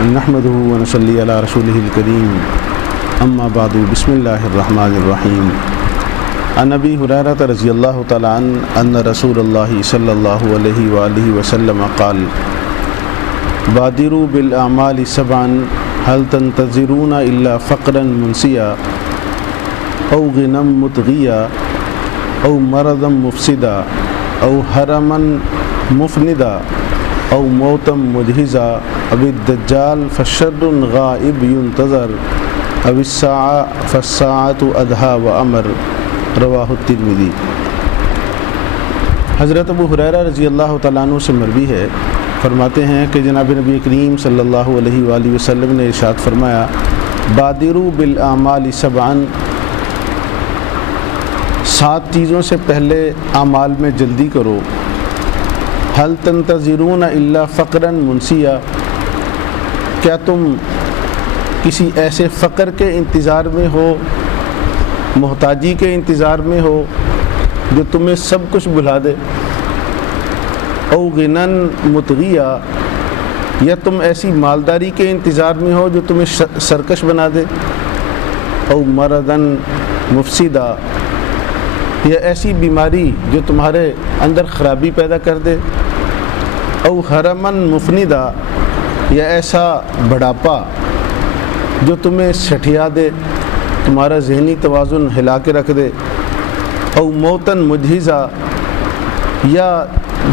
نحمده ونصلي على رسوله الكريم اما بعد بسم الله الرحمن الرحيم عن ابي هريرة رضي الله تعالى عنه ان رسول الله صلى الله عليه وآله وسلم قال بادروا بالاعمال سبعا هل تنتظرون الا فقرا منسيا او غنى مطغيا او مرضا مفسدا او حرما مفندا او موتا مجهزا او الدجال فشر غائب ينتظر او الساعة فالساعة ادہا وامر رواہ الترمذی۔ حضرت ابو ہریرہ رضی اللہ تعالیٰ عنہ سے مروی ہے، فرماتے ہیں کہ جناب نبی کریم صلی اللہ علیہ وآلہ وسلم نے ارشاد فرمایا بادروا بالاعمال سبعا، 7 چیزوں سے پہلے اعمال میں جلدی کرو۔ هل تنتظرون الا فقرا منسیا، کیا تم کسی ایسے فقر کے انتظار میں ہو، محتاجی کے انتظار میں ہو جو تمہیں سب کچھ بھلا دے؟ او غنن مطغیا، یا تم ایسی مالداری کے انتظار میں ہو جو تمہیں سرکش بنا دے؟ او مردن مفسدہ، یا ایسی بیماری جو تمہارے اندر خرابی پیدا کر دے؟ او حرمن مفندا، یا ایسا بڑھاپا جو تمہیں سٹھیا دے، تمہارا ذہنی توازن ہلا کے رکھ دے؟ او موتن مجہزہ، یا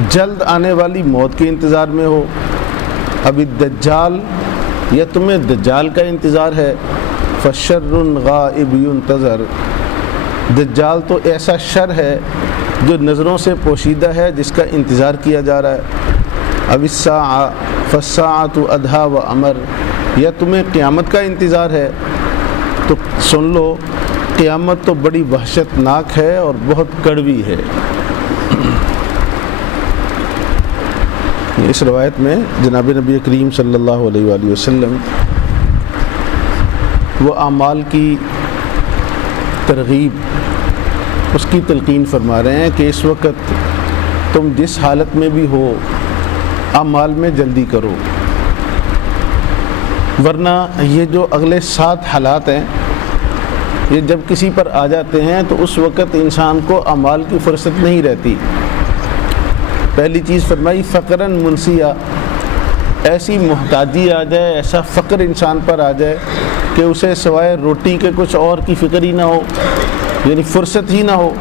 جلد آنے والی موت کے انتظار میں ہو؟ اب الدجال، یا تمہیں دجال کا انتظار ہے؟ فشر غائب ينتظر، دجال تو ایسا شر ہے جو نظروں سے پوشیدہ ہے، جس کا انتظار کیا جا رہا ہے۔ اب الساعة فالساعة ادہا وامر، یا تمہیں قیامت کا انتظار ہے تو سن لو، قیامت تو بڑی وحشت ناک ہے اور بہت کڑوی ہے۔ اس روایت میں جناب نبی کریم صلی اللہ علیہ وآلہ وسلم وہ اعمال کی ترغیب، اس کی تلقین فرما رہے ہیں کہ اس وقت تم جس حالت میں بھی ہو اعمال میں جلدی کرو، ورنہ یہ جو اگلے 7 حالات ہیں یہ جب کسی پر آ جاتے ہیں تو اس وقت انسان کو اعمال کی فرصت نہیں رہتی۔ پہلی چیز فرمائی فقراً منسیہ، ایسی محتاجی آ جائے، ایسا فقر انسان پر آ جائے کہ اسے سوائے روٹی کے کچھ اور کی فکر ہی نہ ہو، یعنی فرصت ہی نہ ہو،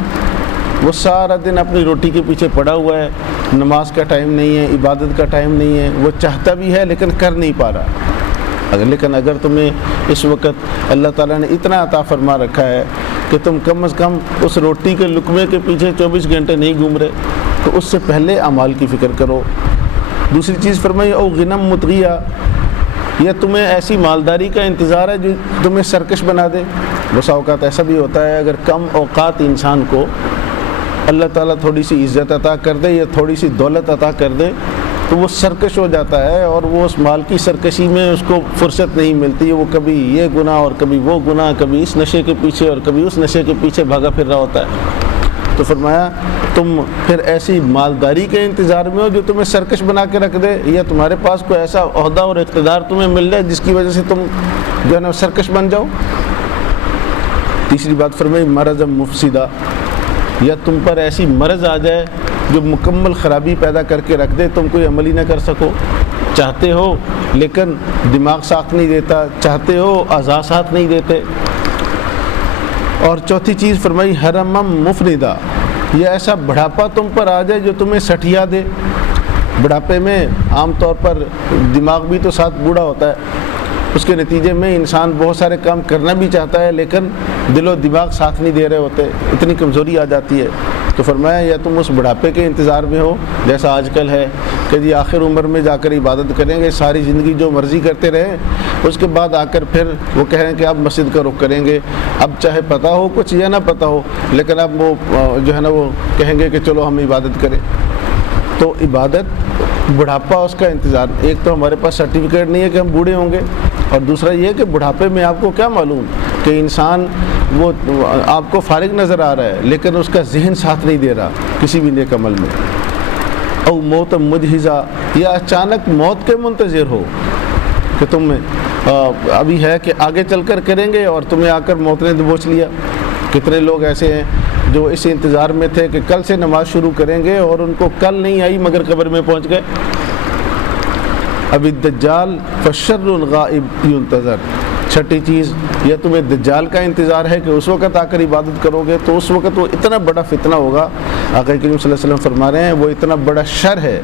وہ سارا دن اپنی روٹی کے پیچھے پڑا ہوا ہے، نماز کا ٹائم نہیں ہے، عبادت کا ٹائم نہیں ہے، وہ چاہتا بھی ہے لیکن کر نہیں پا رہا۔ لیکن اگر تمہیں اس وقت اللہ تعالیٰ نے اتنا عطا فرما رکھا ہے کہ تم کم از کم اس روٹی کے لقمے کے پیچھے 24 گھنٹے نہیں گھوم رہے، تو اس سے پہلے اعمال کی فکر کرو۔ دوسری چیز فرمائی او غنم مطغیہ، یا تمہیں ایسی مالداری کا انتظار ہے جو تمہیں سرکش بنا دے۔ بسا اوقات ایسا بھی ہوتا ہے، اگر کم اوقات انسان کو اللہ تعالیٰ تھوڑی سی عزت عطا کر دے یا تھوڑی سی دولت عطا کر دے تو وہ سرکش ہو جاتا ہے، اور وہ اس مال کی سرکشی میں اس کو فرصت نہیں ملتی، وہ کبھی یہ گناہ اور کبھی وہ گناہ، کبھی اس نشے کے پیچھے اور کبھی اس نشے کے پیچھے بھاگا پھر رہا ہوتا ہے۔ تو فرمایا تم پھر ایسی مالداری کے انتظار میں ہو جو تمہیں سرکش بنا کے رکھ دے، یا تمہارے پاس کوئی ایسا عہدہ اور اقتدار تمہیں مل جائے جس کی وجہ سے تم جو ہے نا سرکش بن جاؤ۔ تیسری بات فرمائی مرض مفسدہ، یا تم پر ایسی مرض آ جائے جو مکمل خرابی پیدا کر کے رکھ دے، تم کوئی عمل ہی نہ کر سکو، چاہتے ہو لیکن دماغ ساتھ نہیں دیتا، چاہتے ہو اعضاء ساتھ نہیں دیتے۔ اور چوتھی چیز فرمائی حرمم مفندا، یہ ایسا بڑھاپا تم پر آ جائے جو تمہیں سٹھیا دے۔ بڑھاپے میں عام طور پر دماغ بھی تو ساتھ بوڑھا ہوتا ہے، اس کے نتیجے میں انسان بہت سارے کام کرنا بھی چاہتا ہے لیکن دل و دماغ ساتھ نہیں دے رہے ہوتے، اتنی کمزوری آ جاتی ہے۔ تو فرمایا یا تم اس بڑھاپے کے انتظار میں ہو جیسا آج کل ہے کہ جی آخر عمر میں جا کر عبادت کریں گے، ساری زندگی جو مرضی کرتے رہیں، اس کے بعد آ کر پھر وہ کہیں کہ اب مسجد کا رخ کریں گے، اب چاہے پتہ ہو کچھ یا نہ پتہ ہو، لیکن اب وہ جو ہے نا وہ کہیں گے کہ چلو ہم عبادت کریں۔ تو عبادت بڑھاپا اس کا انتظار، ایک تو ہمارے پاس سرٹیفکیٹ نہیں ہے کہ ہم بوڑھے ہوں گے، اور دوسرا یہ کہ بڑھاپے میں آپ کو کیا معلوم کہ انسان وہ آپ کو فارغ نظر آ رہا ہے لیکن اس کا ذہن ساتھ نہیں دے رہا کسی بھی نیک عمل میں۔ او موت مجہزہ، یا اچانک موت کے منتظر ہو، کہ تم ابھی ہے کہ آگے چل کر کریں گے اور تمہیں آ کر موت نے دبوچ لیا. کتنے لوگ ایسے ہیں جو اس انتظار میں تھے کہ کل سے نماز شروع کریں گے اور ان کو کل نہیں آئی مگر قبر میں پہنچ گئے. اب الدجال فشر الغائب ينتظر. چھٹی چیز، یا تمہیں دجال کا انتظار ہے کہ اس وقت آ کر عبادت کرو گے تو اس وقت وہ اتنا بڑا فتنہ ہوگا. آقا کریم صلی اللہ علیہ وسلم فرما رہے ہیں وہ اتنا بڑا شر ہے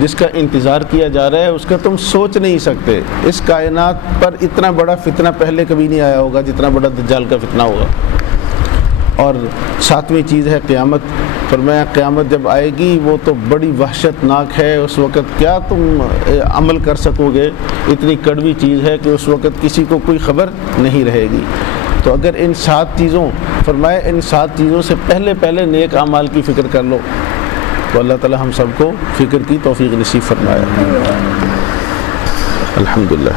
جس کا انتظار کیا جا رہا ہے، اس کا تم سوچ نہیں سکتے. اس کائنات پر اتنا بڑا فتنہ پہلے کبھی نہیں آیا ہوگا جتنا بڑا دجال کا فتنہ ہوگا. اور ساتویں چیز ہے قیامت. فرمایا قیامت جب آئے گی وہ تو بڑی وحشت ناک ہے. اس وقت کیا تم عمل کر سکو گے؟ اتنی کڑوی چیز ہے کہ اس وقت کسی کو کوئی خبر نہیں رہے گی. تو اگر ان 7 چیزوں، فرمایا ان 7 چیزوں سے پہلے نیک اعمال کی فکر کر لو تو اللہ تعالی ہم سب کو فکر کی توفیق نصیب فرمائے. الحمدللہ.